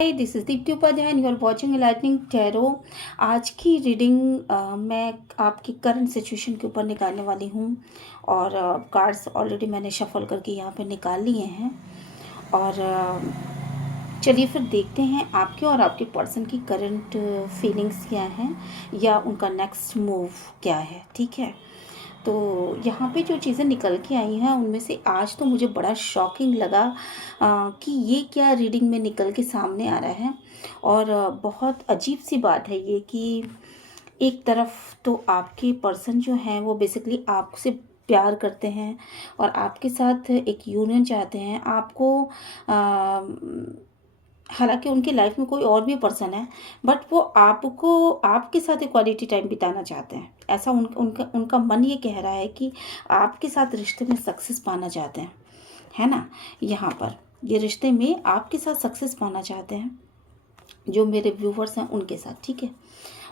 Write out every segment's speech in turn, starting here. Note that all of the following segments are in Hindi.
Hi, this is Deepti Upadhyay and you are watching lightning tarot. आज की रीडिंग मैं आपकी करंट सिचुएशन के ऊपर निकालने वाली हूँ और कार्ड्स ऑलरेडी मैंने शफल करके यहाँ पे निकाल लिए हैं। और चलिए फिर देखते हैं आपके और आपके पर्सन की करंट फीलिंग्स क्या हैं या उनका नेक्स्ट मूव क्या है। ठीक है, तो यहाँ पे जो चीज़ें निकल के आई हैं उनमें से आज तो मुझे बड़ा शॉकिंग लगा कि ये क्या रीडिंग में निकल के सामने आ रहा है। और बहुत अजीब सी बात है ये कि एक तरफ तो आपके पर्सन जो हैं वो बेसिकली आपसे प्यार करते हैं और आपके साथ एक यूनियन चाहते हैं आपको। हालांकि उनकी लाइफ में कोई और भी पर्सन है, बट वो आपको आपके साथ एक क्वालिटी टाइम बिताना चाहते हैं। ऐसा उनका मन ये कह रहा है कि आपके साथ रिश्ते में सक्सेस पाना चाहते हैं, है ना। यहाँ पर ये रिश्ते में आपके साथ सक्सेस पाना चाहते हैं जो मेरे व्यूवर्स हैं उनके साथ। ठीक है,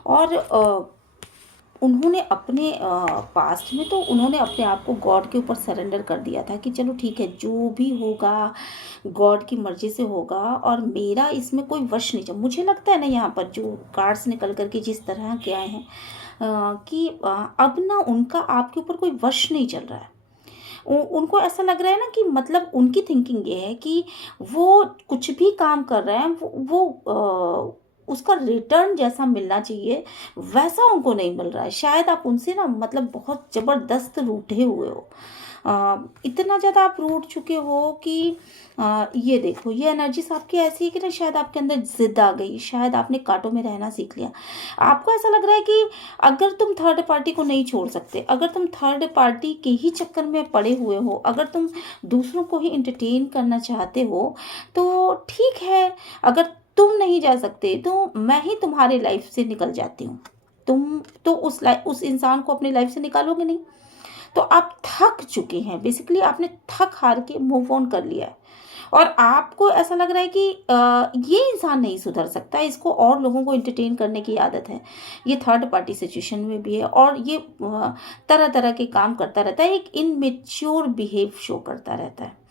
और उन्होंने अपने पास्ट में तो उन्होंने अपने आप को गॉड के ऊपर सरेंडर कर दिया था कि चलो ठीक है, जो भी होगा गॉड की मर्ज़ी से होगा और मेरा इसमें कोई वश नहीं। जब मुझे लगता है ना यहाँ पर जो कार्ड्स निकल करके जिस तरह के आए हैं कि अब ना उनका आपके ऊपर कोई वश नहीं चल रहा है। उनको ऐसा लग रहा है ना कि मतलब उनकी थिंकिंग ये है कि वो कुछ भी काम कर रहे हैं वो उसका रिटर्न जैसा मिलना चाहिए वैसा उनको नहीं मिल रहा है। शायद आप उनसे ना मतलब बहुत ज़बरदस्त रूठे हुए हो, इतना ज़्यादा आप रूठ चुके हो कि ये देखो ये एनर्जीज आपकी ऐसी है कि ना शायद आपके अंदर जिद आ गई, शायद आपने कांटों में रहना सीख लिया। आपको ऐसा लग रहा है कि अगर तुम थर्ड पार्टी को नहीं छोड़ सकते, अगर तुम थर्ड पार्टी के ही चक्कर में पड़े हुए हो, अगर तुम दूसरों को ही इंटरटेन करना चाहते हो तो ठीक है, अगर तुम नहीं जा सकते तो मैं ही तुम्हारे लाइफ से निकल जाती हूँ। तुम तो उस इंसान को अपनी लाइफ से निकालोगे नहीं। तो आप थक चुके हैं, बेसिकली आपने थक हार के मूव ऑन कर लिया है और आपको ऐसा लग रहा है कि ये इंसान नहीं सुधर सकता, इसको और लोगों को एंटरटेन करने की आदत है। ये थर्ड पार्टी सिचुएशन में भी है और ये तरह तरह के काम करता रहता है, एक इनमेच्योर बिहेव शो करता रहता है।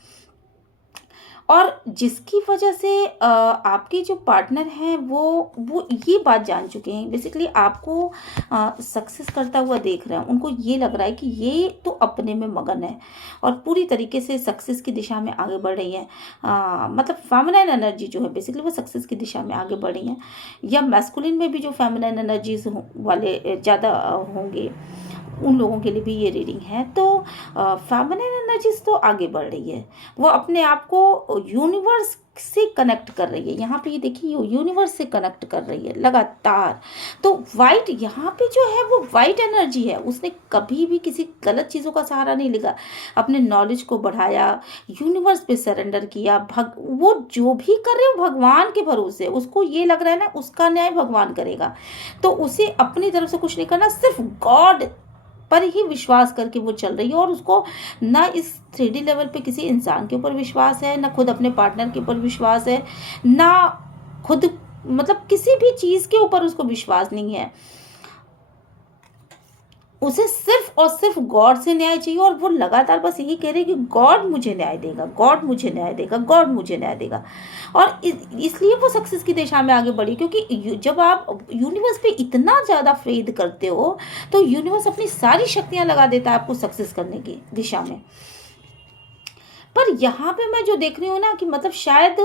और जिसकी वजह से आपके जो पार्टनर हैं वो ये बात जान चुके हैं, बेसिकली आपको सक्सेस करता हुआ देख रहे हैं। उनको ये लग रहा है कि ये तो अपने में मगन है और पूरी तरीके से सक्सेस की दिशा में आगे बढ़ रही है। मतलब फेमिनाइन एनर्जी जो है बेसिकली वो सक्सेस की दिशा में आगे बढ़ रही है, या मैस्कुलिन में भी जो फेमिनाइन एनर्जीज वाले ज़्यादा होंगे उन लोगों के लिए भी ये रीडिंग है। तो फेमिनिन एनर्जीज तो आगे बढ़ रही है, वो अपने आप को यूनिवर्स से कनेक्ट कर रही है। यहाँ पे ये देखिए यूनिवर्स से कनेक्ट कर रही है लगातार। तो वाइट यहाँ पे जो है वो वाइट एनर्जी है, उसने कभी भी किसी गलत चीज़ों का सहारा नहीं लिया, अपने नॉलेज को बढ़ाया, यूनिवर्स पे सरेंडर किया। वो जो भी कर रहे हो भगवान के भरोसे, उसको ये लग रहा है ना उसका न्याय भगवान करेगा, तो उसे अपनी तरफ से कुछ नहीं करना, सिर्फ गॉड पर ही विश्वास करके वो चल रही है। और उसको ना इस 3D लेवल पे किसी इंसान के ऊपर विश्वास है, ना खुद अपने पार्टनर के ऊपर विश्वास है, ना खुद मतलब किसी भी चीज़ के ऊपर उसको विश्वास नहीं है। उसे सिर्फ और सिर्फ गॉड से न्याय चाहिए और वो लगातार बस यही कह रहे कि गॉड मुझे न्याय देगा, गॉड मुझे न्याय देगा, गॉड मुझे न्याय देगा। और इसलिए वो सक्सेस की दिशा में आगे बढ़ी, क्योंकि जब आप यूनिवर्स पे इतना ज़्यादा फेथ करते हो तो यूनिवर्स अपनी सारी शक्तियाँ लगा देता है आपको सक्सेस करने की दिशा में। पर यहाँ पे मैं जो देख रही हूँ ना कि मतलब शायद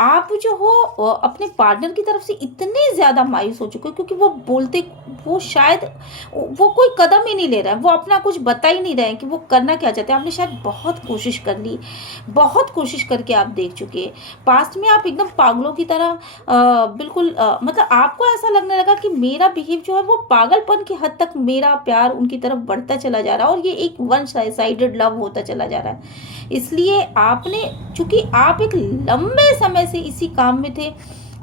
आप जो हो अपने पार्टनर की तरफ से इतने ज़्यादा मायूस हो चुके हो, क्योंकि वो शायद वो कोई कदम ही नहीं ले रहा है, वो अपना कुछ बता ही नहीं रहे हैं कि वो करना क्या चाहते हैं। आपने शायद बहुत कोशिश कर ली, बहुत कोशिश करके आप देख चुके हैं। पास्ट में आप एकदम पागलों की तरह बिल्कुल मतलब आपको ऐसा लगने लगा कि मेरा बिहेव जो है वो पागलपन की हद तक मेरा प्यार उनकी तरफ बढ़ता चला जा रहा है और ये एक वन साइडेड लव होता चला जा रहा है। इसलिए आपने, चूंकि आप एक लंबे समय से इसी काम में थे,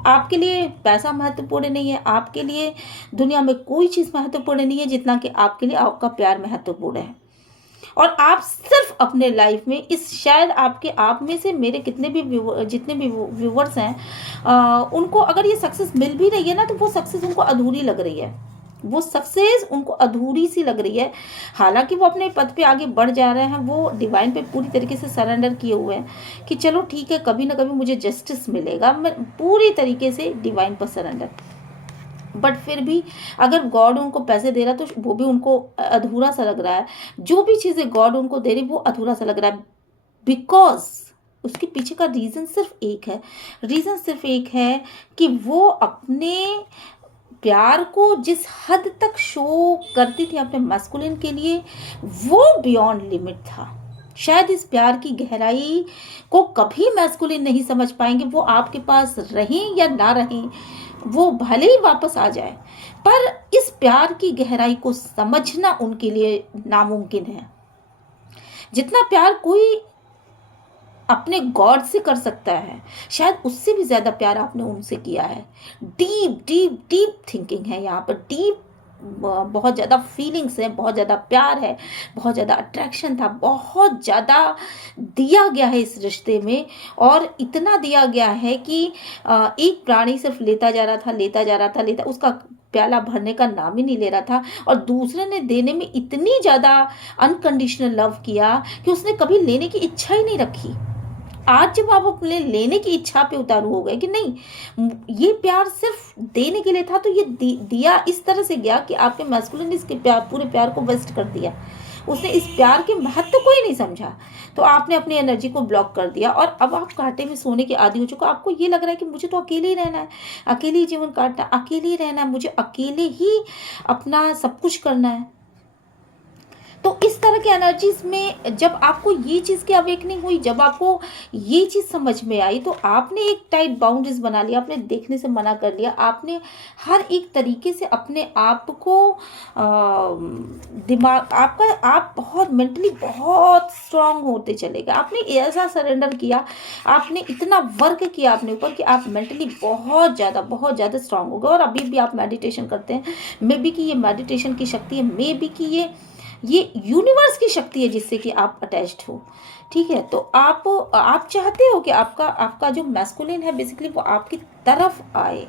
आपके लिए पैसा महत्वपूर्ण नहीं है, आपके लिए दुनिया में कोई चीज़ महत्वपूर्ण नहीं है जितना कि आपके लिए आपका प्यार महत्वपूर्ण है। और आप सिर्फ अपने लाइफ में शायद आपके आप में से मेरे जितने भी व्यूवर्स हैं उनको अगर ये सक्सेस मिल भी रही है ना तो वो सक्सेस उनको अधूरी लग रही है। वो सक्सेस उनको अधूरी सी लग रही है। हालांकि वो अपने पद पे आगे बढ़ जा रहे हैं, वो डिवाइन पे पूरी तरीके से सरेंडर किए हुए हैं कि चलो ठीक है, कभी ना कभी मुझे जस्टिस मिलेगा, मैं पूरी तरीके से डिवाइन पर सरेंडर। बट फिर भी अगर गॉड उनको पैसे दे रहा है तो वो भी उनको अधूरा सा लग रहा है। जो भी चीज़ें गॉड उनको दे रही वो अधूरा सा लग रहा है, बिकॉज उसके पीछे का रीज़न सिर्फ एक है। रीज़न सिर्फ एक है कि वो अपने प्यार को जिस हद तक शो करती थी अपने मैस्कुलिन के लिए, वो बियॉन्ड लिमिट था। शायद इस प्यार की गहराई को कभी मैस्कुलिन नहीं समझ पाएंगे, वो आपके पास रहें या ना रहें, वो भले ही वापस आ जाए, पर इस प्यार की गहराई को समझना उनके लिए नामुमकिन है। जितना प्यार कोई अपने गॉड से कर सकता है, शायद उससे भी ज़्यादा प्यार आपने उनसे किया है। डीप डीप डीप थिंकिंग है यहाँ पर, डीप बहुत ज़्यादा फीलिंग्स है, बहुत ज़्यादा प्यार है, बहुत ज़्यादा अट्रैक्शन था, बहुत ज़्यादा दिया गया है इस रिश्ते में। और इतना दिया गया है कि एक प्राणी सिर्फ लेता जा रहा था, लेता जा रहा था, लेता, उसका प्याला भरने का नाम ही नहीं ले रहा था, और दूसरे ने देने में इतनी ज़्यादा अनकंडीशनल लव किया कि उसने कभी लेने की इच्छा ही नहीं रखी। आज जब आप अपने लेने की इच्छा पे उतारू हो गए कि नहीं, ये प्यार सिर्फ देने के लिए था, तो ये दिया इस तरह से गया कि आपके मैस्कुलिन ने इसके प्यार, पूरे प्यार को वेस्ट कर दिया। उसने इस प्यार के महत्व को ही नहीं समझा, तो आपने अपनी एनर्जी को ब्लॉक कर दिया। और अब आप कांटे में सोने के आदी हो चुका, आपको ये लग रहा है कि मुझे तो अकेले ही रहना है, अकेले ही जीवन काटना, अकेले ही रहना है, मुझे अकेले ही अपना सब कुछ करना है। तो इस तरह की एनर्जीज में जब आपको ये चीज़ की अवेकनिंग हुई, जब आपको ये चीज़ समझ में आई, तो आपने एक टाइट बाउंड्रीज बना लिया, आपने देखने से मना कर लिया, आपने हर एक तरीके से अपने आप को दिमाग आपका, आप बहुत मेंटली बहुत स्ट्रांग होते चले गए। आपने ऐसा सरेंडर किया, आपने इतना वर्क किया अपने ऊपर कि आप मेंटली बहुत ज़्यादा स्ट्रांग हो गए। और अभी भी आप मेडिटेशन करते हैं, मे बी कि ये मेडिटेशन की शक्ति है, मे बी कि ये यूनिवर्स की शक्ति है जिससे कि आप अटैच्ड हो। ठीक है, तो आप चाहते हो कि आपका जो मैस्कुलिन है बेसिकली वो आपकी तरफ आए,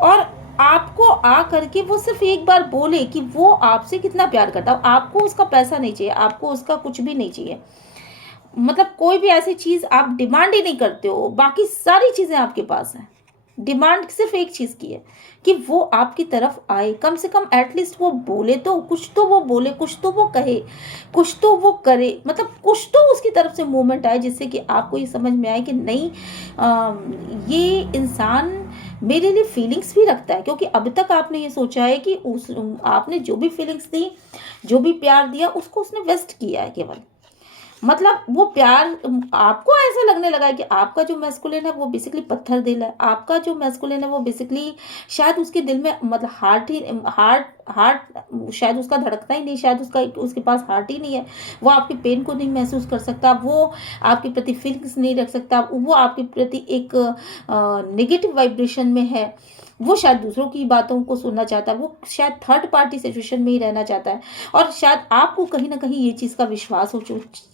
और आपको आ करके वो सिर्फ एक बार बोले कि वो आपसे कितना प्यार करता है। आपको उसका पैसा नहीं चाहिए, आपको उसका कुछ भी नहीं चाहिए, मतलब कोई भी ऐसी चीज़ आप डिमांड ही नहीं करते हो, बाकी सारी चीज़ें आपके पास हैं। डिमांड सिर्फ एक चीज़ की है कि वो आपकी तरफ आए, कम से कम एटलीस्ट वो बोले तो, कुछ तो वो बोले, कुछ तो वो कहे, कुछ तो वो करे, मतलब कुछ तो उसकी तरफ से मूवमेंट आए, जिससे कि आपको ये समझ में आए कि नहीं, ये इंसान मेरे लिए फीलिंग्स भी रखता है। क्योंकि अब तक आपने ये सोचा है कि आपने जो भी फीलिंग्स दी, जो भी प्यार दिया, उसको उसने वेस्ट किया है केवल। मतलब वो प्यार, आपको ऐसा लगने लगा है कि आपका जो मैस्कुलिन है वो बेसिकली पत्थर दिल है, आपका जो मैस्कुलिन है वो बेसिकली शायद उसके दिल में, मतलब हार्ट शायद उसका धड़कता ही नहीं, शायद उसके पास हार्ट ही नहीं है, वो आपके पेन को नहीं महसूस कर सकता, वो आपके प्रति फीलिंग्स नहीं रख सकता, वो आपके प्रति एक नेगेटिव वाइब्रेशन में है, वो शायद दूसरों की बातों को सुनना चाहता है, वो शायद थर्ड पार्टी सिचुएशन में ही रहना चाहता है। और शायद आपको कहीं ना कहीं ये चीज़ का विश्वास हो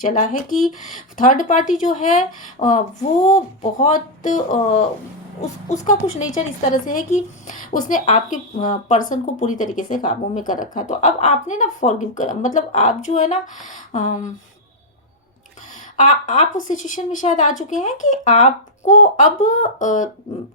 चला है कि थर्ड पार्टी जो है वो बहुत उसका कुछ नेचर इस तरह से है कि उसने आपके पर्सन को पूरी तरीके से काबू में कर रखा है। तो अब आपने ना फॉरगिव कर, मतलब आप जो है ना, आप उस सिचुएशन में शायद आ चुके हैं कि आपको अब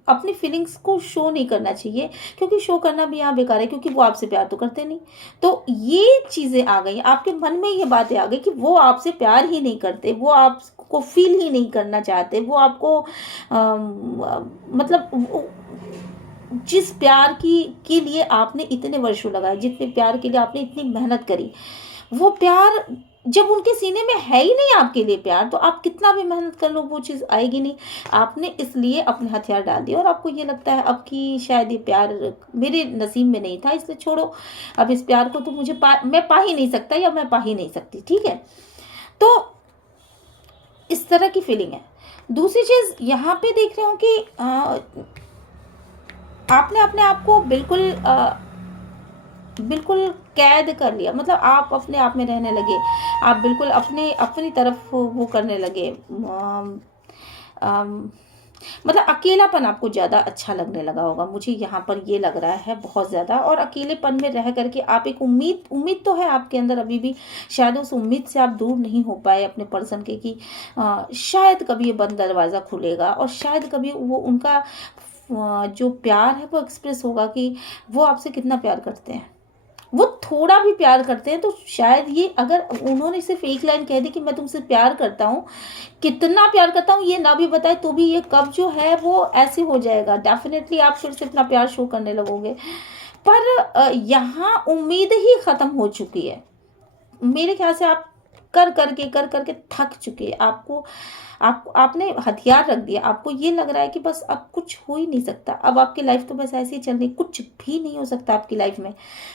अपनी फीलिंग्स को शो नहीं करना चाहिए, क्योंकि शो करना भी यहाँ बेकार है, क्योंकि वो आपसे प्यार तो करते नहीं। तो ये चीज़ें आ गई आपके मन में, ये बातें आ गई कि वो आपसे प्यार ही नहीं करते, वो आपको फील ही नहीं करना चाहते, वो आपको मतलब जिस प्यार के लिए आपने इतने वर्षों लगाए, जितने प्यार के लिए आपने इतनी मेहनत करी, वो प्यार जब उनके सीने में है ही नहीं आपके लिए प्यार, तो आप कितना भी मेहनत कर लो वो चीज़ आएगी नहीं। आपने इसलिए अपने हथियार डाल दिए, और आपको ये लगता है अब कि शायद ये प्यार मेरे नसीब में नहीं था, इसलिए छोड़ो, अब इस प्यार को तो मैं पा ही नहीं सकता, या मैं पा ही नहीं सकती। ठीक है, तो इस तरह की फीलिंग है। दूसरी चीज़ यहाँ पे देख रहे हो कि आपने अपने आप को बिल्कुल कैद कर लिया, मतलब आप अपने आप में रहने लगे, आप बिल्कुल अपनी तरफ वो करने लगे, मतलब अकेलापन आपको ज़्यादा अच्छा लगने लगा होगा, मुझे यहाँ पर ये लग रहा है बहुत ज़्यादा। और अकेलेपन में रह करके आप एक उम्मीद उम्मीद तो है आपके अंदर अभी भी, शायद उस उम्मीद से आप दूर नहीं हो पाए अपने पर्सन के कि शायद कभी ये बंद दरवाज़ा खुलेगा और शायद कभी वो उनका जो प्यार है वो एक्सप्रेस होगा कि वो आपसे कितना प्यार करते हैं। वो थोड़ा भी प्यार करते हैं तो शायद ये, अगर उन्होंने सिर्फ एक लाइन कह दी कि मैं तुमसे प्यार करता हूँ, कितना प्यार करता हूँ ये ना भी बताए तो भी ये कब जो है वो ऐसे हो जाएगा, डेफिनेटली आप फिर से अपना प्यार शो करने लगोगे। पर यहाँ उम्मीद ही खत्म हो चुकी है मेरे ख्याल से। आप कर करके थक चुके हैं। आपने हथियार रख दिया, आपको ये लग रहा है कि बस अब कुछ हो ही नहीं सकता, अब आपकी लाइफ तो बस ऐसे ही चल रही, कुछ भी नहीं हो सकता आपकी लाइफ में।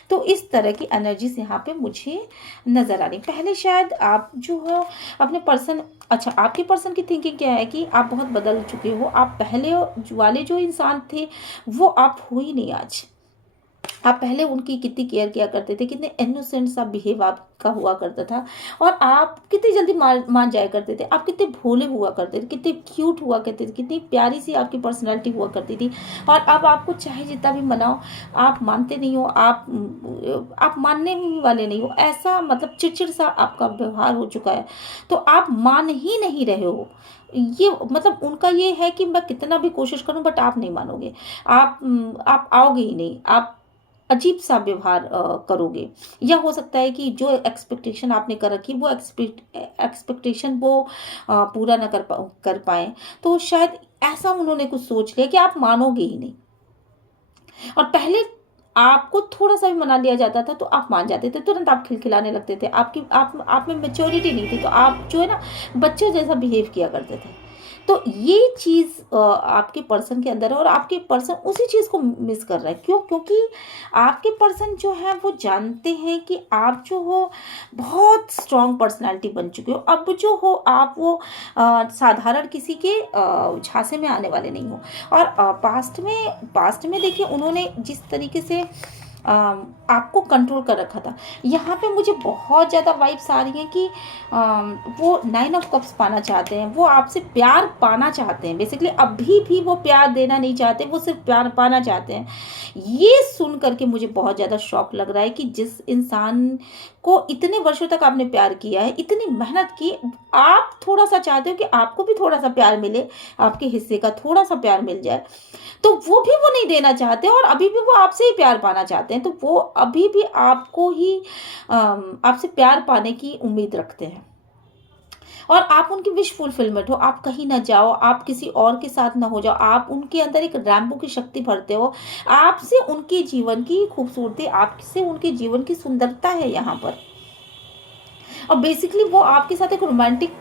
तो इस तरह की एनर्जीज यहाँ पे मुझे नज़र आ रही। पहले शायद आप जो हो अपने पर्सन, अच्छा आपके पर्सन की थिंकिंग क्या है कि आप बहुत बदल चुके हो, आप पहले वाले जो इंसान थे वो आप हो ही नहीं आज। आप पहले उनकी कितनी केयर किया करते थे, कितने इनोसेंट सा बिहेव आपका हुआ करता था, और आप कितनी जल्दी मान जाया करते थे, आप कितने भोले हुआ करते थे, कितने क्यूट हुआ करते थे, कितनी प्यारी सी आपकी पर्सनालिटी हुआ करती थी। और अब आपको चाहे जितना भी मनाओ, आप मानते नहीं हो, आप मानने भी वाले नहीं हो, ऐसा मतलब चिड़चिड़ सा आपका व्यवहार हो चुका है। तो आप मान ही नहीं रहे हो। ये मतलब उनका ये है कि मैं कितना भी कोशिश करूं बट आप नहीं मानोगे, आप आओगे ही नहीं, आप अजीब सा व्यवहार करोगे। या हो सकता है कि जो एक्सपेक्टेशन आपने कर रखी वो एक्सपेक्टेशन वो पूरा ना कर पाए। तो शायद ऐसा उन्होंने कुछ सोच लिया कि आप मानोगे ही नहीं। और पहले आपको थोड़ा सा भी मना लिया जाता था तो आप मान जाते थे, तुरंत आप खिलखिलाने लगते थे, आपकी आप में मेच्योरिटी नहीं थी, तो आप जो है ना बच्चे जैसा बिहेव किया करते थे। तो ये चीज़ आपके पर्सन के अंदर है और आपके पर्सन उसी चीज़ को मिस कर रहा है। क्यों? क्योंकि आपके पर्सन जो है वो जानते हैं कि आप जो हो बहुत स्ट्रॉन्ग पर्सनालिटी बन चुके हो। अब जो हो आप वो साधारण किसी के झांसे में आने वाले नहीं हो। और पास्ट में देखिए उन्होंने जिस तरीके से आपको कंट्रोल कर रखा था, यहाँ पे मुझे बहुत ज़्यादा वाइब्स आ रही हैं कि वो 9 ऑफ कप्स पाना चाहते हैं, वो आपसे प्यार पाना चाहते हैं। बेसिकली अभी भी वो प्यार देना नहीं चाहते, वो सिर्फ प्यार पाना चाहते हैं। ये सुन करके मुझे बहुत ज़्यादा शौक लग रहा है कि जिस इंसान को इतने वर्षों तक आपने प्यार किया है, इतनी मेहनत की, आप थोड़ा सा चाहते हो कि आपको भी थोड़ा सा प्यार मिले, आपके हिस्से का थोड़ा सा प्यार मिल जाए, तो वो भी वो नहीं देना चाहते और अभी भी वो आपसे ही प्यार पाना चाहते हैं। तो वो अभी भी आपको ही आपसे प्यार पाने की उम्मीद रखते हैं। और आप उनकी विश फुलफिलमेंट हो, आप कहीं ना जाओ, आप किसी और के साथ ना हो जाओ, आप उनके अंदर एक रैम्बो की शक्ति भरते हो। आपसे उनके जीवन की खूबसूरती, आपसे उनके जीवन की सुंदरता है यहाँ पर। और बेसिकली वो आपके साथ एक रोमांटिक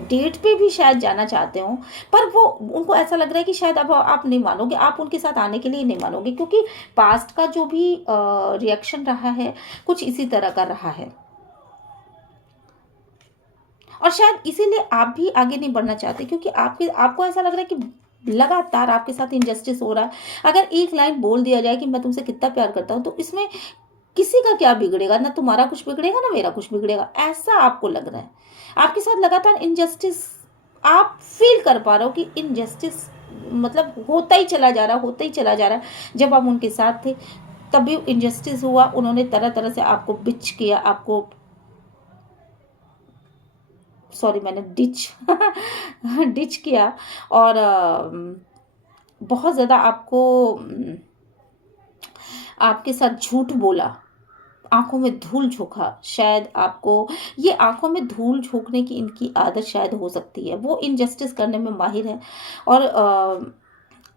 डेट पे भी शायद जाना चाहते हो, पर वो उनको ऐसा लग रहा है कि शायद अब आप नहीं मानोगे, आप उनके साथ आने के लिए नहीं मानोगे, क्योंकि पास्ट का जो भी रिएक्शन रहा है कुछ इसी तरह का रहा है। और शायद इसीलिए आप भी आगे नहीं बढ़ना चाहते, क्योंकि आपको ऐसा लग रहा है कि लगातार आपके साथ इनजस्टिस हो रहा है। अगर एक लाइन बोल दिया जाए कि मैं तुमसे कितना प्यार करता हूँ, तो इसमें किसी का क्या बिगड़ेगा, ना तुम्हारा कुछ बिगड़ेगा ना मेरा कुछ बिगड़ेगा, ऐसा आपको लग रहा है। आपके साथ लगातार इनजस्टिस आप फील कर पा रहे हो कि इनजस्टिस मतलब होता ही चला जा रहा, होता ही चला जा रहा है। जब आप उनके साथ थे तब भी इनजस्टिस हुआ, उन्होंने तरह तरह से आपको बिच किया, आपको सॉरी मैंने डिच डिच किया। और बहुत ज़्यादा आपको आपके साथ झूठ बोला, आँखों में धूल झोंका। शायद आपको ये आँखों में धूल झोंकने की इनकी आदत शायद हो सकती है, वो इनजस्टिस करने में माहिर है। और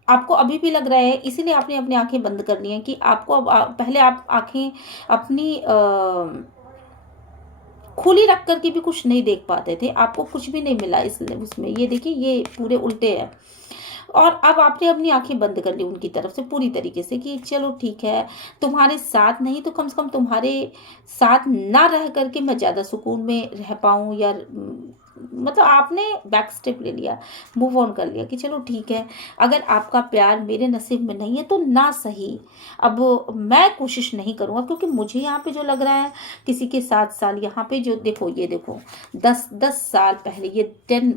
आपको अभी भी लग रहा है, इसीलिए आपने अपनी आँखें बंद कर ली हैं कि आपको अब पहले आप आँखें अपनी खुली रख कर के भी कुछ नहीं देख पाते थे, आपको कुछ भी नहीं मिला इस उसमें। ये देखिए ये पूरे उल्टे हैं। और अब आपने अपनी आंखें बंद कर ली उनकी तरफ से पूरी तरीके से कि चलो ठीक है, तुम्हारे साथ नहीं तो कम से कम तुम्हारे साथ ना रह करके मैं ज़्यादा सुकून में रह पाऊँ, या मतलब आपने बैक स्टेप ले लिया, मूव ऑन कर लिया कि चलो ठीक है, अगर आपका प्यार मेरे नसीब में नहीं है तो ना सही, अब मैं कोशिश नहीं करूँगा। क्योंकि मुझे यहाँ पे जो लग रहा है किसी के 7 साल, यहाँ पे जो देखो, ये देखो 10 साल पहले, ये 10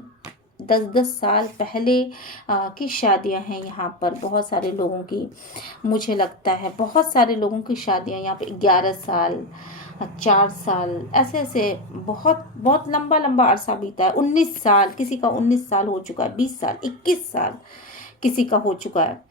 10-10 साल पहले की शादियां हैं यहाँ पर बहुत सारे लोगों की। मुझे लगता है बहुत सारे लोगों की शादियां यहाँ पे 11 साल, 4 साल, ऐसे ऐसे बहुत बहुत लंबा लंबा अरसा बीता है। 19 साल, किसी का 19 साल हो चुका है, 20 साल, 21 साल किसी का हो चुका है।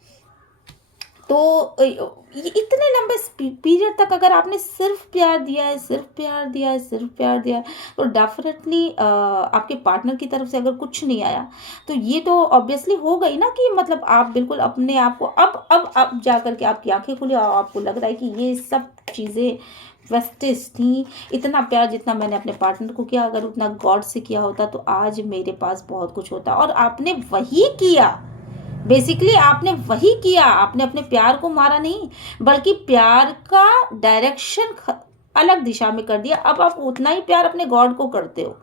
तो ये इतने लंबे पीरियड तक अगर आपने सिर्फ प्यार दिया है, सिर्फ प्यार दिया है, सिर्फ प्यार दिया है, तो डेफिनेटली आपके पार्टनर की तरफ से अगर कुछ नहीं आया, तो ये तो ऑब्वियसली हो गई ना कि मतलब आप बिल्कुल अपने आप को अब जा करके आपकी आंखें खुली और आपको लग रहा है कि ये सब चीज़ें वेस्टेज थी। इतना प्यार जितना मैंने अपने पार्टनर को किया, अगर उतना गॉड से किया होता तो आज मेरे पास बहुत कुछ होता। और आपने वही किया, बेसिकली आपने वही किया। आपने अपने प्यार को मारा नहीं, बल्कि प्यार का डायरेक्शन अलग दिशा में कर दिया। अब आप उतना ही प्यार अपने गॉड को करते हो।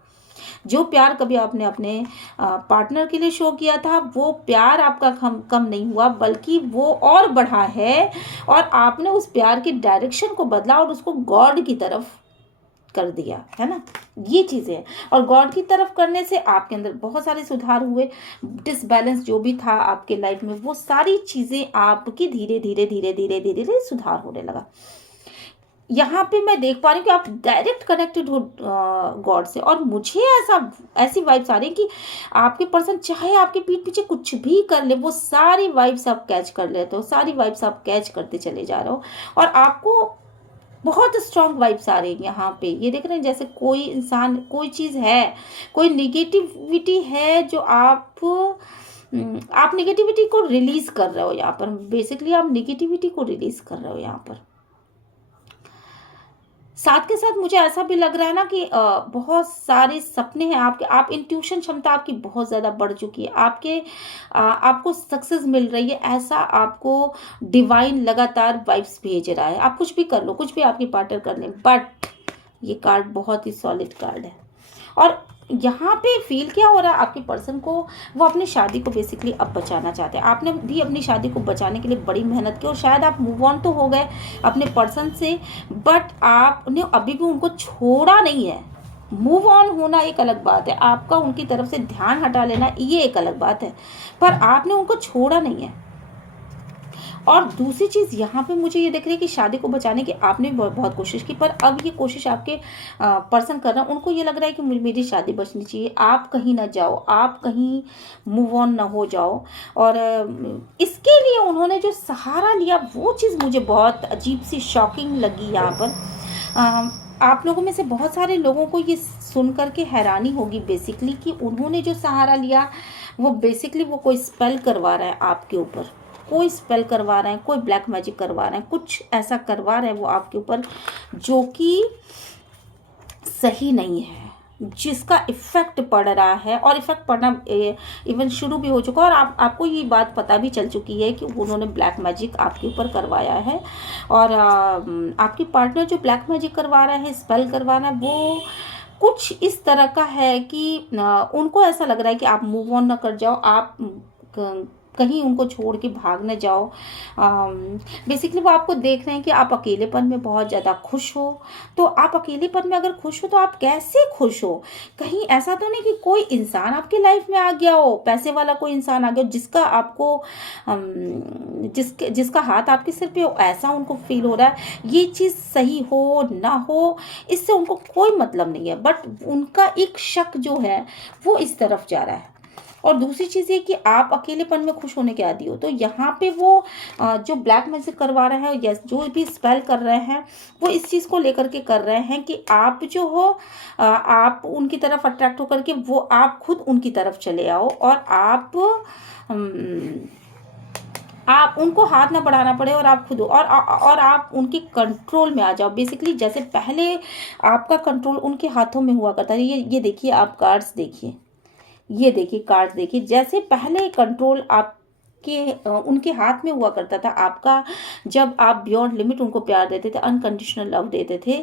जो प्यार कभी आपने अपने पार्टनर के लिए शो किया था, वो प्यार आपका कम नहीं हुआ, बल्कि वो और बढ़ा है। और आपने उस प्यार की डायरेक्शन को बदला और उसको गॉड की तरफ कर दिया, है ना। ये चीज़ें हैं। और गॉड की तरफ करने से आपके अंदर बहुत सारे सुधार हुए। डिसबैलेंस जो भी था आपके लाइफ में, वो सारी चीज़ें आपकी धीरे धीरे धीरे धीरे धीरे धीरे सुधार होने लगा। यहाँ पे मैं देख पा रही हूँ कि आप डायरेक्ट कनेक्टेड हो गॉड से। और मुझे ऐसी वाइब्स आ रही है कि आपके पर्सन चाहे आपके पीठ पीछे कुछ भी कर ले, वो सारी वाइब्स आप कैच कर लेते हो, सारी वाइब्स आप कैच करते चले जा रहे हो। और आपको बहुत स्ट्रॉन्ग वाइब्स आ रही है यहाँ पे। ये देख रहे हैं जैसे कोई इंसान, कोई चीज़ है, कोई निगेटिविटी है जो आप निगेटिविटी को रिलीज कर रहे हो यहाँ पर। बेसिकली आप निगेटिविटी को रिलीज कर रहे हो यहाँ पर। साथ के साथ मुझे ऐसा भी लग रहा है ना कि बहुत सारे सपने हैं आपके। आप इंट्यूशन क्षमता आपकी बहुत ज़्यादा बढ़ चुकी है। आपको सक्सेस मिल रही है, ऐसा आपको डिवाइन लगातार वाइब्स भेज रहा है। आप कुछ भी कर लो, कुछ भी आपकी पार्टनर कर ले, बट ये कार्ड बहुत ही सॉलिड कार्ड है। और यहाँ पे फील क्या हो रहा है आपके पर्सन को, वो अपनी शादी को बेसिकली अब बचाना चाहते हैं। आपने भी अपनी शादी को बचाने के लिए बड़ी मेहनत की और शायद आप मूव ऑन तो हो गए अपने पर्सन से, बट आपने अभी भी उनको छोड़ा नहीं है। मूव ऑन होना एक अलग बात है, आपका उनकी तरफ से ध्यान हटा लेना ये एक अलग बात है, पर आपने उनको छोड़ा नहीं है। और दूसरी चीज़ यहाँ पे मुझे ये दिख रही है कि शादी को बचाने की आपने बहुत कोशिश की, पर अब ये कोशिश आपके पर्सन कर रहे हैं। उनको ये लग रहा है कि मेरी शादी बचनी चाहिए, आप कहीं ना जाओ, आप कहीं मूव ऑन ना हो जाओ। और इसके लिए उन्होंने जो सहारा लिया, वो चीज़ मुझे बहुत अजीब सी शॉकिंग लगी यहाँ पर। आप लोगों में से बहुत सारे लोगों को ये सुन करके हैरानी होगी बेसिकली कि उन्होंने जो सहारा लिया, वो बेसिकली वो कोई स्पेल करवा रहा है आपके ऊपर, कोई स्पेल करवा रहे हैं, कोई ब्लैक मैजिक करवा रहे हैं, कुछ ऐसा करवा रहे हैं वो आपके ऊपर जो कि सही नहीं है, जिसका इफेक्ट पड़ रहा है। और इफेक्ट पड़ना इवन शुरू भी हो चुका है। और आपको ये बात पता भी चल चुकी है कि उन्होंने ब्लैक मैजिक आपके ऊपर करवाया है। और आपकी पार्टनर जो ब्लैक मैजिक करवा रहा है, स्पेल करवा रहा है, वो कुछ इस तरह का है कि उनको ऐसा लग रहा है कि आप मूव ऑन ना कर जाओ, आप कहीं उनको छोड़ के भाग न जाओ। बेसिकली वो आपको देख रहे हैं कि आप अकेलेपन में बहुत ज़्यादा खुश हो। तो आप अकेलेपन में अगर खुश हो तो आप कैसे खुश हो? कहीं ऐसा तो नहीं कि कोई इंसान आपके लाइफ में आ गया हो, पैसे वाला कोई इंसान आ गया हो जिसका आपको जिसका हाथ आपके सिर पे हो, ऐसा उनको फील हो रहा है। ये चीज़ सही हो ना हो इससे उनको कोई मतलब नहीं है, बट उनका एक शक जो है वो इस तरफ जा रहा है। और दूसरी चीज़ ये कि आप अकेलेपन में खुश होने के आदी हो। तो यहाँ पे वो जो ब्लैक मैजिक करवा रहे हैं या जो भी स्पेल कर रहे हैं, वो इस चीज़ को लेकर के कर रहे हैं कि आप जो हो आप उनकी तरफ अट्रैक्ट होकर के वो आप खुद उनकी तरफ चले आओ और आप उनको हाथ ना बढ़ाना पड़े और आप खुद और आप उनके कंट्रोल में आ जाओ। बेसिकली जैसे पहले आपका कंट्रोल उनके हाथों में हुआ करता है। ये देखिए, आप कार्ड्स देखिए, ये देखिए कार्ड देखिए, जैसे पहले कंट्रोल उनके हाथ में हुआ करता था आपका, जब आप बियॉन्ड लिमिट उनको प्यार देते थे, अनकंडीशनल लव देते थे,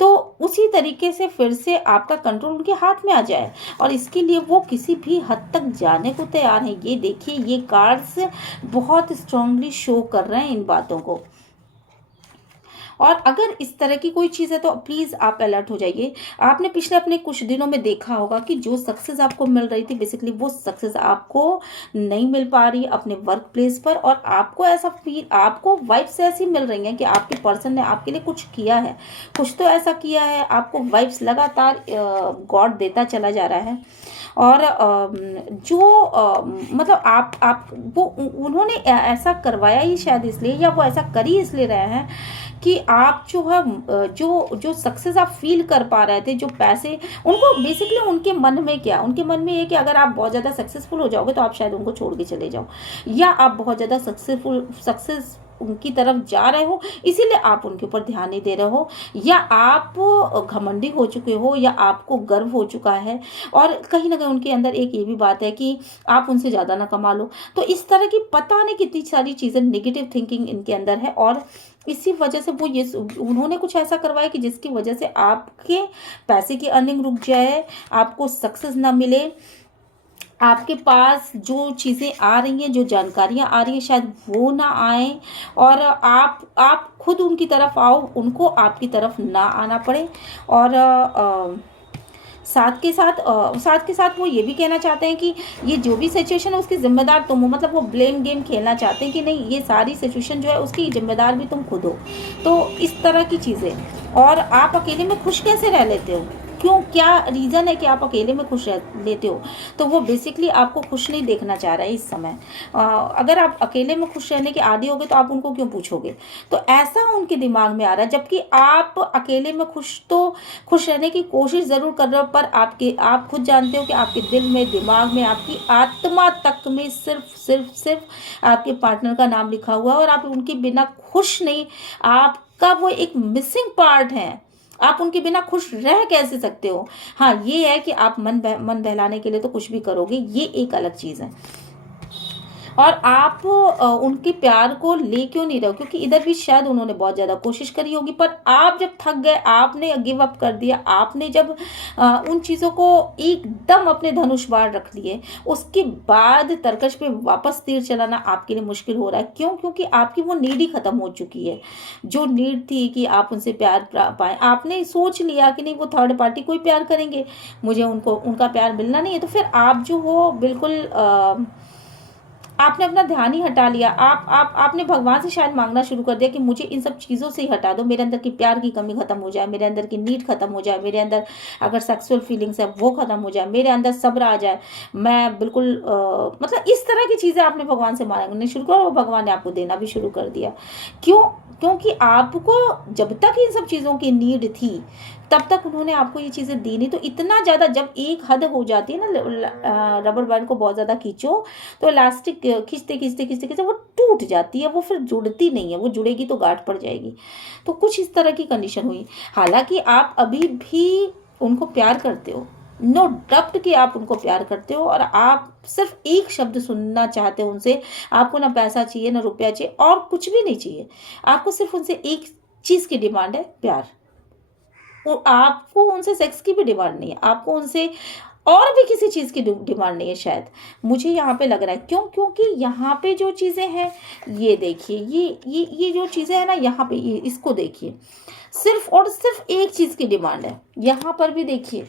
तो उसी तरीके से फिर से आपका कंट्रोल उनके हाथ में आ जाए। और इसके लिए वो किसी भी हद तक जाने को तैयार हैं। ये देखिए, ये कार्ड्स बहुत स्ट्रांगली शो कर रहे हैं इन बातों को। और अगर इस तरह की कोई चीज़ है तो प्लीज़ आप अलर्ट हो जाइए। आपने पिछले अपने कुछ दिनों में देखा होगा कि जो सक्सेस आपको मिल रही थी, बेसिकली वो सक्सेस आपको नहीं मिल पा रही अपने वर्क प्लेस पर, और आपको ऐसा फील, आपको वाइब्स ऐसी मिल रही हैं कि आपके पर्सन ने आपके लिए कुछ किया है, कुछ तो ऐसा किया है, आपको वाइब्स लगातार गॉड देता चला जा रहा है। और जो मतलब आप वो उन्होंने ऐसा करवाया ही शायद इसलिए, या वो ऐसा कर ही इसलिए रहे हैं कि आप जो है जो जो सक्सेस आप फील कर पा रहे थे, जो पैसे उनको बेसिकली, उनके मन में क्या, उनके मन में ये कि अगर आप बहुत ज़्यादा सक्सेसफुल हो जाओगे तो आप शायद उनको छोड़ के चले जाओ, या आप बहुत ज़्यादा सक्सेस उनकी तरफ जा रहे हो इसीलिए आप उनके ऊपर ध्यान नहीं दे रहे हो, या आप घमंडी हो चुके हो, या आपको गर्व हो चुका है, और कहीं ना कहीं उनके अंदर एक ये भी बात है कि आप उनसे ज़्यादा ना कमा लो। तो इस तरह की पता नहीं कितनी सारी चीज़ें, नेगेटिव थिंकिंग इनके अंदर है, और इसी वजह से वो ये उन्होंने कुछ ऐसा करवाया कि जिसकी वजह से आपके पैसे की अर्निंग रुक जाए, आपको सक्सेस ना मिले, आपके पास जो चीज़ें आ रही हैं, जो जानकारियाँ आ रही हैं शायद वो ना आए, और आप खुद उनकी तरफ आओ, उनको आपकी तरफ ना आना पड़े। और साथ के साथ वो ये भी कहना चाहते हैं कि ये जो भी सिचुएशन है उसकी जिम्मेदार तुम हो, मतलब वो ब्लेम गेम खेलना चाहते हैं कि नहीं, ये सारी सिचुएशन जो है उसकी जिम्मेदार भी तुम खुद हो। तो इस तरह की चीज़ें। और आप अकेले में खुश कैसे रह लेते हो, क्यों, क्या रीज़न है कि आप अकेले में खुश रह लेते हो? तो वो बेसिकली आपको खुश नहीं देखना चाह रहा है इस समय। अगर आप अकेले में खुश रहने के आदी होगे तो आप उनको क्यों पूछोगे? तो ऐसा उनके दिमाग में आ रहा है, जबकि आप अकेले में खुश रहने की कोशिश ज़रूर कर रहे हो, पर आप खुद जानते हो कि आपके दिल में, दिमाग में, आपकी आत्मा तक में सिर्फ आपके पार्टनर का नाम लिखा हुआ है, और आप उनके बिना खुश नहीं, आपका वो एक मिसिंग पार्ट है। आप उनके बिना खुश रह कैसे सकते हो? हाँ, ये है कि आप मन बहलाने के लिए तो कुछ भी करोगे, ये एक अलग चीज़ है। और आप उनके प्यार को ले क्यों नहीं रहे हो? क्योंकि इधर भी शायद उन्होंने बहुत ज़्यादा कोशिश करी होगी, पर आप जब थक गए, आपने गिव अप कर दिया, आपने जब उन चीज़ों को एकदम अपने धनुष बाण रख लिए, उसके बाद तरकश पे वापस तीर चलाना आपके लिए मुश्किल हो रहा है। क्यों? क्योंकि आपकी वो नीड ही खत्म हो चुकी है। जो नीड थी कि आप उनसे प्यार पाएँ, आपने सोच लिया कि नहीं, वो थर्ड पार्टी कोई प्यार करेंगे, मुझे उनका प्यार मिलना नहीं है, तो फिर आप जो हो बिल्कुल आपने अपना ध्यान ही हटा लिया। आपने भगवान से शायद मांगना शुरू कर दिया कि मुझे इन सब चीज़ों से ही हटा दो, मेरे अंदर की प्यार की कमी खत्म हो जाए, मेरे अंदर की नीड खत्म हो जाए, मेरे अंदर अगर सेक्सुअल फीलिंग्स है वो खत्म हो जाए, मेरे अंदर सब्र आ जाए, मैं बिल्कुल मतलब इस तरह की चीज़ें आपने भगवान से मांगने शुरू कर, और भगवान ने आपको देना भी शुरू कर दिया। क्यों? क्योंकि आपको जब तक इन सब चीज़ों की नीड थी तब तक उन्होंने आपको ये चीज़ें दी नहीं। तो इतना ज़्यादा जब एक हद हो जाती है ना, रबर बैंड को बहुत ज़्यादा खींचो तो इलास्टिक खींचते खींचते खींचते खींचते वो टूट जाती है, वो फिर जुड़ती नहीं है, वो जुड़ेगी तो गांठ पड़ जाएगी। तो कुछ इस तरह की कंडीशन हुई। हालांकि आप अभी भी उनको प्यार करते हो, नो डाउट कि आप उनको प्यार करते हो, और आप सिर्फ एक शब्द सुनना चाहते हो उनसे। आपको ना पैसा चाहिए, ना रुपया चाहिए, और कुछ भी नहीं चाहिए। आपको सिर्फ उनसे एक चीज़ की डिमांड है, प्यार। आपको उनसे सेक्स की भी डिमांड नहीं है, आपको उनसे और भी किसी चीज़ की डिमांड नहीं है शायद, मुझे यहाँ पे लग रहा है। क्यों? क्योंकि यहाँ पे जो चीज़ें हैं, ये देखिए, ये जो चीज़ें हैं ना, यहाँ पे ये इसको देखिए, सिर्फ और सिर्फ एक चीज़ की डिमांड है। यहाँ पर भी देखिए,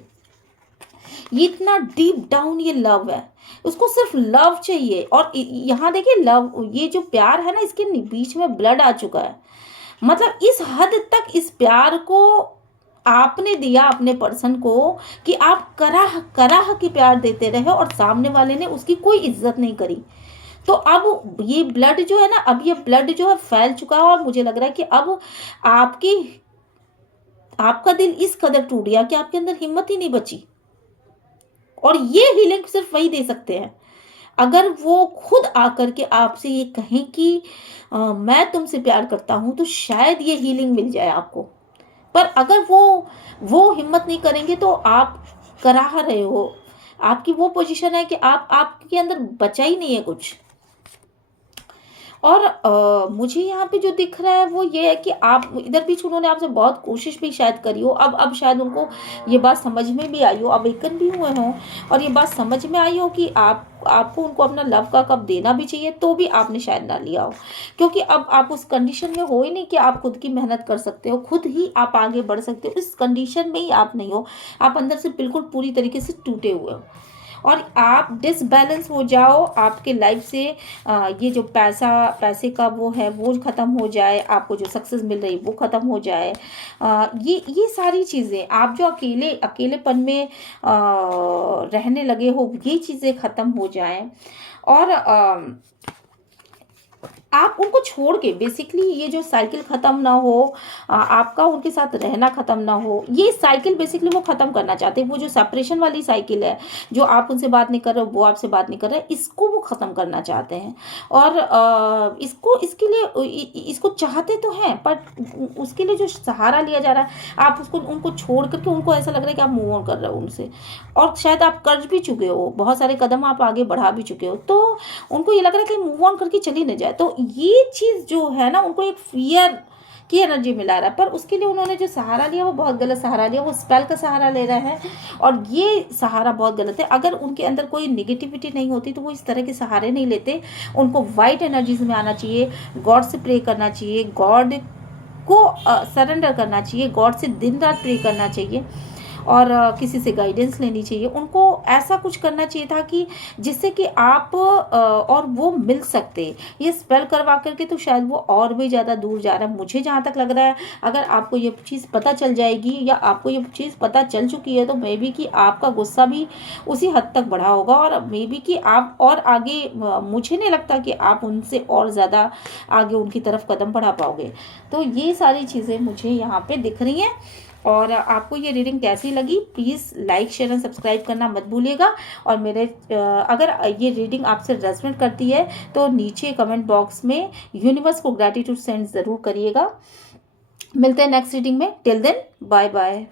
ये इतना डीप डाउन ये लव है, उसको सिर्फ लव चाहिए। और यहाँ देखिए, लव, ये जो प्यार है ना, इसके बीच में ब्लड आ चुका है। मतलब इस हद तक इस प्यार को आपने दिया अपने पर्सन को कि आप कराह कराह के प्यार देते रहे, और सामने वाले ने उसकी कोई इज्जत नहीं करी। तो अब ये ब्लड जो है ना, अब ये ब्लड जो है फैल चुका है, और मुझे लग रहा है कि अब आपकी आपका दिल इस कदर टूट गया कि आपके अंदर हिम्मत ही नहीं बची। और ये हीलिंग सिर्फ वही दे सकते हैं, अगर वो खुद आकर के आपसे ये कहें कि मैं तुमसे प्यार करता हूं, तो शायद ये हीलिंग मिल जाए आपको। पर अगर वो हिम्मत नहीं करेंगे तो आप कराह रहे हो। आपकी वो पोजीशन है कि आपके अंदर बचा ही नहीं है कुछ। और मुझे यहाँ पे जो दिख रहा है वो ये है कि आप इधर बीच उन्होंने आपसे बहुत कोशिश भी शायद करी हो, अब शायद उनको ये बात समझ में भी आई हो, अवेकन भी हुए हों और ये बात समझ में आई हो कि आपको उनको अपना लव का कप देना भी चाहिए, तो भी आपने शायद ना लिया हो, क्योंकि अब आप उस कंडीशन में हो ही नहीं कि आप खुद की मेहनत कर सकते हो, खुद ही आप आगे बढ़ सकते हो, इस कंडीशन में ही आप नहीं हो। आप अंदर से बिल्कुल पूरी तरीके से टूटे हुए हो और आप डिसबैलेंस हो जाओ, आपके लाइफ से ये जो पैसे का वो है वो ख़त्म हो जाए, आपको जो सक्सेस मिल रही वो ख़त्म हो जाए, ये सारी चीज़ें आप जो अकेलेपन में रहने लगे हो, ये चीज़ें ख़त्म हो जाएं और आप उनको छोड़ के बेसिकली ये जो साइकिल ख़त्म ना हो, आपका उनके साथ रहना ख़त्म ना हो, ये साइकिल बेसिकली वो ख़त्म करना चाहते हैं। वो जो सेपरेशन वाली साइकिल है, जो आप उनसे बात नहीं कर रहे हो, वो आपसे बात नहीं कर रहे, इसको वो ख़त्म करना चाहते हैं। और इसके लिए इसको चाहते तो हैं, बट उसके लिए जो सहारा लिया जा रहा है, आप उसको उनको छोड़ करके उनको ऐसा लग रहा है कि आप मूव ऑन कर रहे हो उनसे, और शायद आप कर भी चुके हो, बहुत सारे कदम आप आगे बढ़ा भी चुके हो, तो उनको ये लग रहा है कि मूव ऑन करके चली न जाए। तो ये चीज़ जो है ना, उनको एक फियर की एनर्जी मिला रहा है, पर उसके लिए उन्होंने जो सहारा लिया वो बहुत गलत सहारा लिया, वो स्पेल का सहारा ले रहा है और ये सहारा बहुत गलत है। अगर उनके अंदर कोई निगेटिविटी नहीं होती तो वो इस तरह के सहारे नहीं लेते। उनको वाइट एनर्जीज में आना चाहिए, गॉड से प्रे करना चाहिए, गॉड को सरेंडर करना चाहिए, गॉड से दिन रात प्रे करना चाहिए और किसी से गाइडेंस लेनी चाहिए। उनको ऐसा कुछ करना चाहिए था कि जिससे कि आप और वो मिल सकते। ये स्पेल करवा करके तो शायद वो और भी ज़्यादा दूर जा रहा है। मुझे जहाँ तक लग रहा है, अगर आपको ये चीज़ पता चल जाएगी या आपको ये चीज़ पता चल चुकी है, तो मे बी कि आपका गुस्सा भी उसी हद तक बढ़ा होगा और मे बी कि आप और आगे, मुझे नहीं लगता कि आप उनसे और ज़्यादा आगे उनकी तरफ कदम बढ़ा पाओगे। तो ये सारी चीज़ें मुझे यहाँ पे दिख रही हैं। और आपको ये रीडिंग कैसी लगी, please like share and subscribe करना मत भूलिएगा। और मेरे अगर ये रीडिंग आपसे रेजोनेट करती है तो नीचे कमेंट बॉक्स में यूनिवर्स को ग्रैटिट्यूड सेंड ज़रूर करिएगा। मिलते हैं नेक्स्ट रीडिंग में। Till then bye bye.